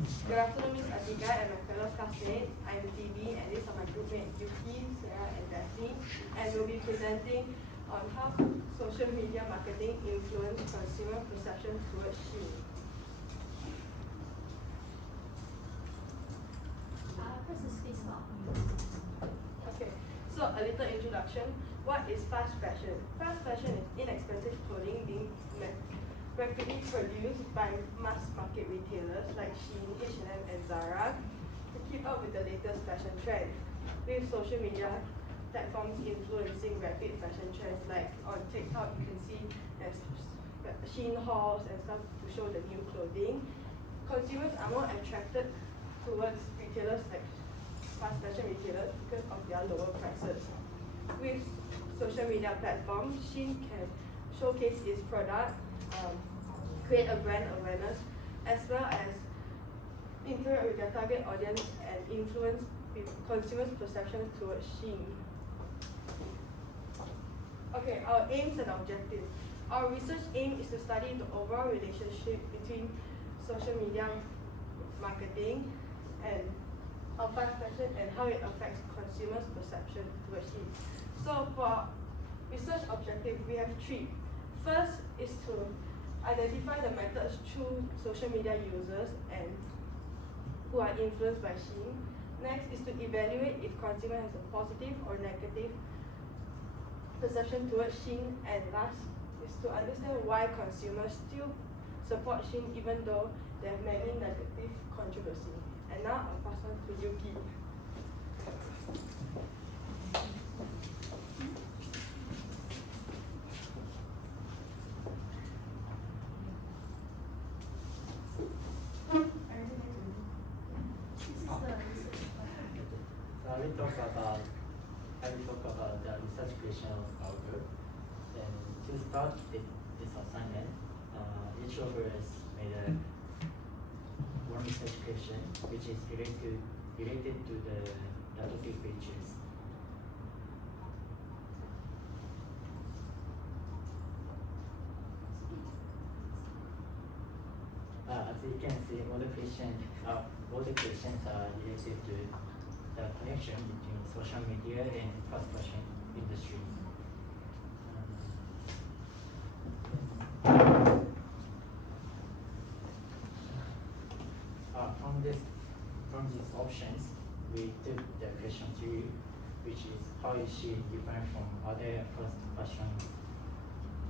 Good afternoon, Ms. Atika and my fellow classmates. I'm Phoebe and these are my groupmates Yuki, Sarah and Daphne, and we'll be presenting on how social media marketing influence consumer perception towards Shein. Press the space bar. Okay, so a little introduction. What is fast fashion? Fast fashion is inexpensive clothing being rapidly produced by mass market retailers like Shein, H&M and Zara to keep up with the latest fashion trends. With social media platforms influencing rapid fashion trends, like on TikTok you can see there's Shein hauls and stuff to show the new clothing. Consumers are more attracted towards retailers like fast fashion retailers because of their lower prices. With social media platforms, Shein can showcase its product, create a brand awareness, as well as interact with their target audience and influence consumers' perceptions towards Shein. Okay, our aims and objectives. Our research aim is to study the overall relationship between social media marketing and fast fashion and how it affects consumers' perception towards Shein. So for research objective, we have three. First is to identify the methods through social media users and who are influenced by Shein. Next is to evaluate if consumer has a positive or negative perception towards Shein. And last is to understand why consumers still support Shein even though there are many negative controversy. And now I'll pass on to Yuki. I will talk about the research question of our group. And to start this assignment, each of us made one research question which is related to the topic we choose. As you can see, all the questions are related to the connection between social media and fast fashion industries. From these options, we took the question 3, which is how is she different from other fast fashion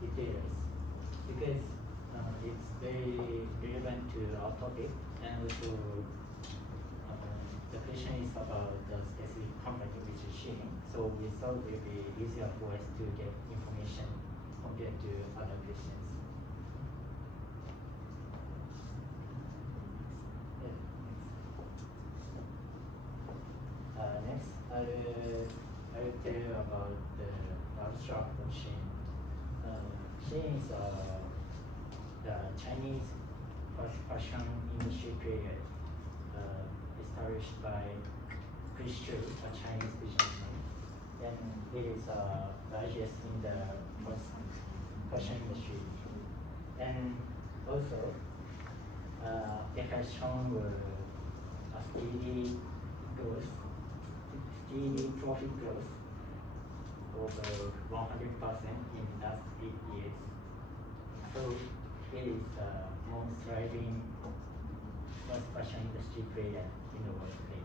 retailers? Because it's very relevant to our topic, and also the question is about the specific company which is Shein. So we thought it would be easier for us to get information compared to other questions. Next, I will tell you about the abstract of Shein. Shein is the Chinese fast fashion industry player established by Chris Chu, a Chinese businessman, and it is largest in the fast fashion industry. And also, it has shown a steady profit growth over 100% in the last 8 years. So it is the most thriving fast fashion industry player in the world today.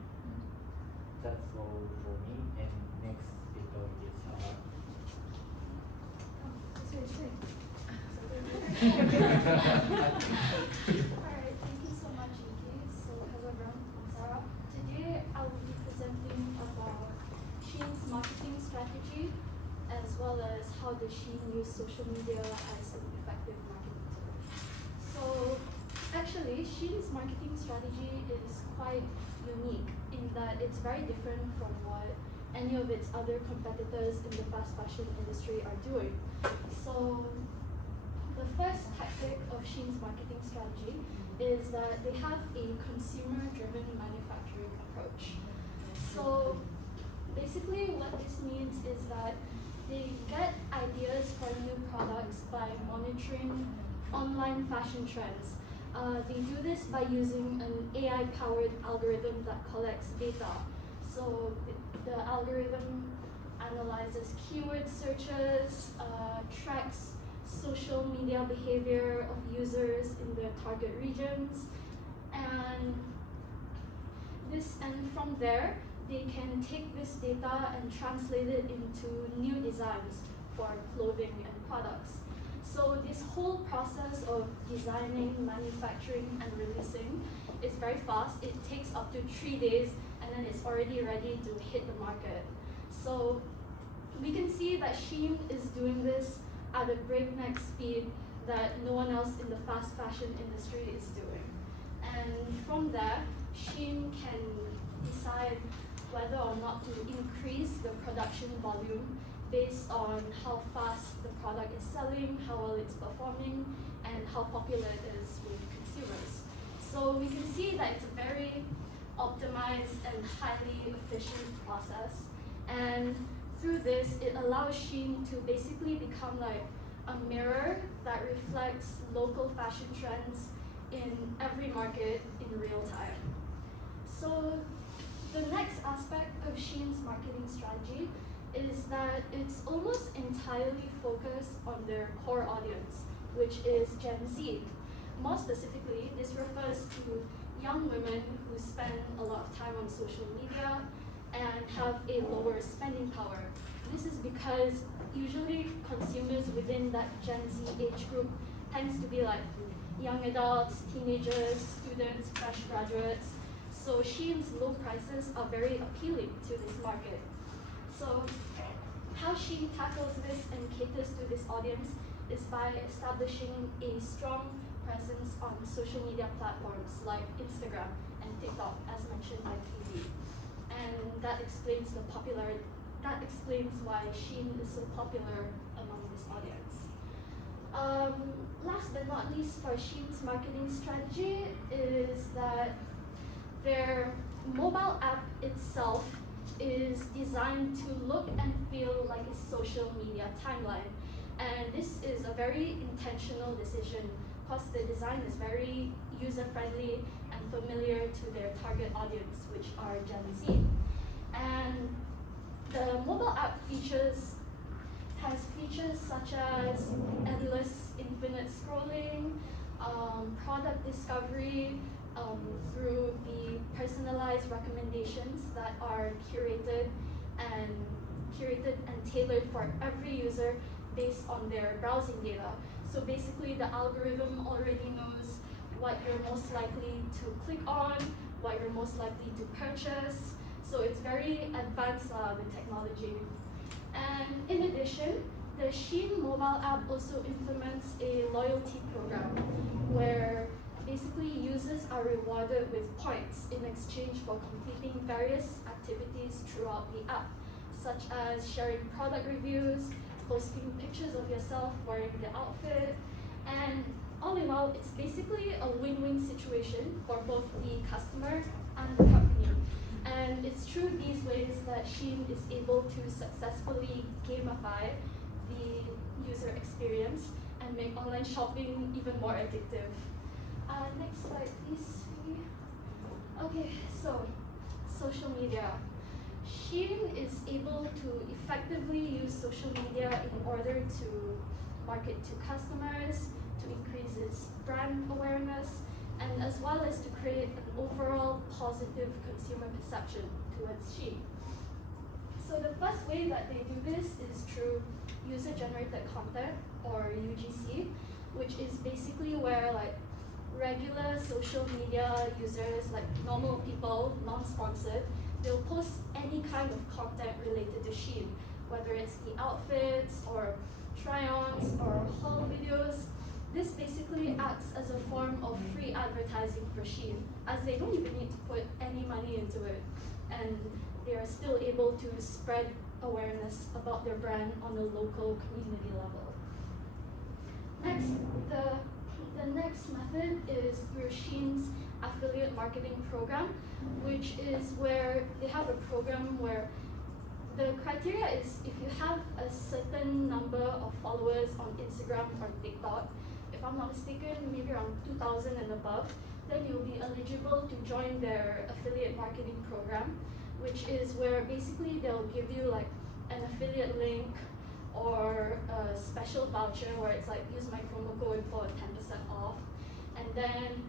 That's all for me. And next speaker is Alright, thank you so much, Yuki. So hello everyone, I'm Sarah. Today I will be presenting about Shein's marketing strategy as well as how does Shein use social media as an effective marketing tool. So actually, Shein's marketing strategy is quite unique in that it's very different from what any of its other competitors in the fast fashion industry are doing. So the first tactic of Shein's marketing strategy is that they have a consumer-driven manufacturing approach. So basically what this means is that they get ideas for new products by monitoring online fashion trends They do this by using an AI-powered algorithm that collects data. So the algorithm analyzes keyword searches, tracks social media behavior of users in their target regions, and from there, they can take this data and translate it into new designs for clothing and products. So this whole process of designing, manufacturing, and releasing is very fast. It takes up to 3 days, and then it's already ready to hit the market. So we can see that Shein is doing this at a breakneck speed that no one else in the fast fashion industry is doing. And from there, Shein can decide whether or not to increase the production volume based on how fast the product is selling, how well it's performing, and how popular it is with consumers. So we can see that it's a very optimized and highly efficient process. And through this, it allows Shein to basically become like a mirror that reflects local fashion trends in every market in real time. So the next aspect of Shein's marketing strategy is that it's almost entirely focused on their core audience, which is Gen Z. More specifically, this refers to young women who spend a lot of time on social media and have a lower spending power. This is because usually consumers within that Gen Z age group tends to be like young adults, teenagers, students, fresh graduates. So Shein's low prices are very appealing to this market. So how Shein tackles this and caters to this audience is by establishing a strong presence on social media platforms like Instagram and TikTok, as mentioned by TV. And that explains why Shein is so popular among this audience. Last but not least, for Shein's marketing strategy is that their mobile app itself is designed to look and feel like a social media timeline. And this is a very intentional decision because the design is very user-friendly and familiar to their target audience, which are Gen Z. And the mobile app has features such as endless infinite scrolling, product discovery, through the personalized recommendations that are curated and tailored for every user based on their browsing data. So basically, the algorithm already knows what you're most likely to click on, what you're most likely to purchase. So it's very advanced, the technology. And in addition, the Shein mobile app also implements a loyalty program where basically users are rewarded with points in exchange for completing various activities throughout the app, such as sharing product reviews, posting pictures of yourself wearing the outfit, and all in all, it's basically a win-win situation for both the customer and the company. And it's through these ways that Shein is able to successfully gamify the user experience and make online shopping even more addictive. Next slide, please. Okay, so social media. Shein is able to effectively use social media in order to market to customers, to increase its brand awareness, and as well as to create an overall positive consumer perception towards Shein. So the first way that they do this is through user-generated content, or UGC, which is basically where like regular social media users, like normal people, non-sponsored, they'll post any kind of content related to Shein, whether it's the outfits or try-ons or haul videos. This basically acts as a form of free advertising for Shein, as they don't even need to put any money into it, and they are still able to spread awareness about their brand on a local community level. Next, the next method is through Shein's affiliate marketing program, which is where they have a program where the criteria is if you have a certain number of followers on Instagram or TikTok. If I'm not mistaken, maybe around 2,000 and above, then you'll be eligible to join their affiliate marketing program, which is where basically they'll give you like an affiliate link or a special voucher where it's like use my promo code for 10% off. And then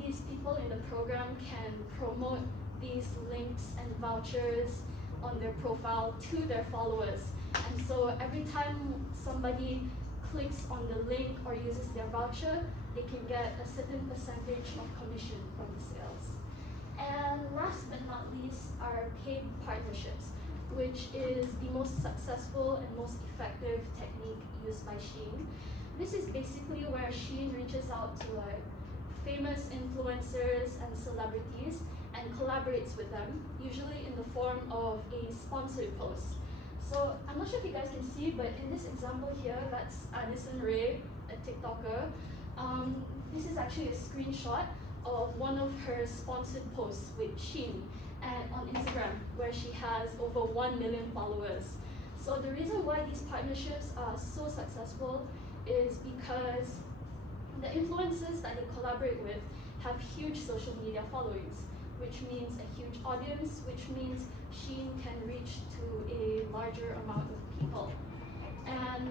these people in the program can promote these links and vouchers on their profile to their followers. And so every time somebody clicks on the link or uses their voucher, they can get a certain percentage of commission from the sales. And last but not least are paid partnerships, which is the most successful and most effective technique used by Shein. This is basically where Shein reaches out to like famous influencers and celebrities and collaborates with them, usually in the form of a sponsored post. So I'm not sure if you guys can see, but in this example here, that's Addison Rae, a TikToker. This is actually a screenshot of one of her sponsored posts with Shein and on Instagram, where she has over 1 million followers. So the reason why these partnerships are so successful is because the influencers that they collaborate with have huge social media followings, which means a huge audience, which means Shein can reach to a larger amount of people. And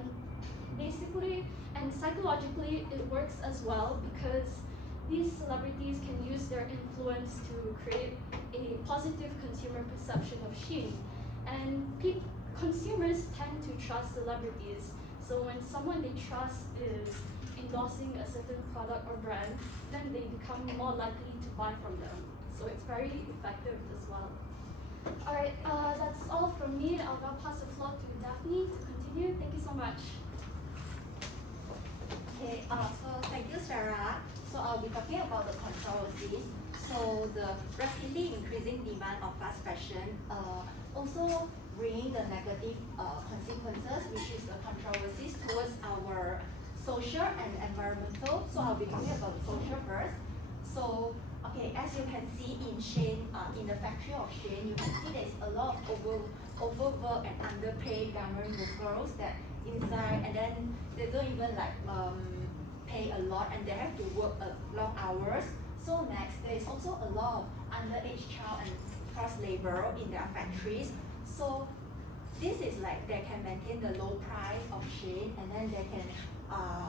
basically, and psychologically, it works as well because these celebrities can use their influence to create a positive consumer perception of Shein. And consumers tend to trust celebrities. So when someone they trust is endorsing a certain product or brand, then they become more likely to buy from them. So it's very effective as well. Alright, that's all from me. I'll now pass the floor to Daphne to continue. Thank you so much. Okay, so thank you, Sarah. So I'll be talking about the controversies. So the rapidly increasing demand of fast fashion also bringing the negative consequences, which is the controversies towards our social and environmental. So I'll be talking about social first. So, okay, as you can see in Shein, in the factory of Shein, you can see there's a lot of overwork and underpaid garment workers that inside, and then they don't even like pay a lot, and they have to work long hours. So next, there is also a lot of underage child and forced labor in their factories. So this is like they can maintain the low price of Shein, and then they can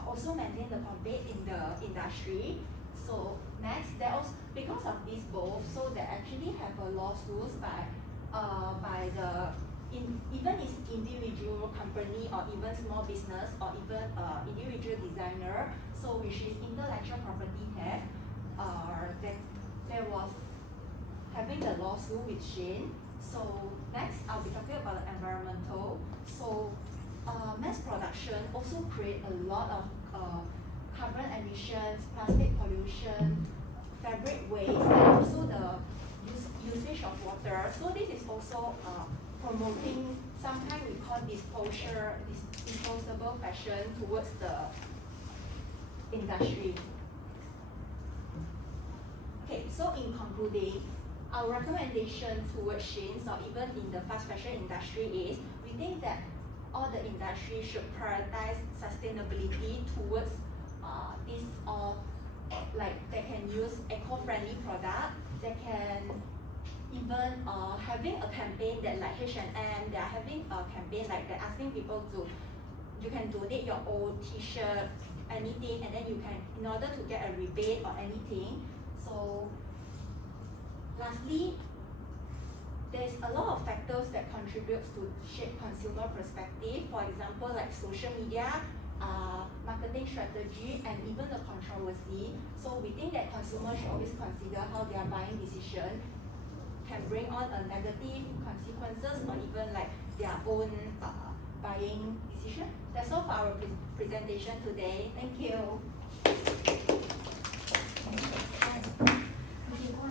also maintain the compete in the industry. So next, they also, because of these both, so they actually have a lawsuits by the even it's individual company or even small business or even individual designer. So which is intellectual property theft. That there was having the lawsuit with Shein. So next, I'll be talking about the environmental. So mass production also create a lot of carbon emissions, plastic pollution, fabric waste, and also the usage of water. So this is also promoting, sometimes we call disposable fashion towards the industry. Okay, so in concluding, our recommendation towards Shein or even in the fast fashion industry is, we think that all the industry should prioritize sustainability towards this, like they can use eco-friendly product. They can even having a campaign that like H&M, they are having a campaign like they're asking people to, you can donate your old t-shirt, anything, and then you can, in order to get a rebate or anything. So lastly, there's a lot of factors that contributes to shape consumer perspective. For example, like social media, marketing strategy, and even the controversy. So we think that consumers should always consider how their buying decision can bring on a negative consequences or even like their own buying decision. That's all for our presentation today. Thank you. Okay, go on.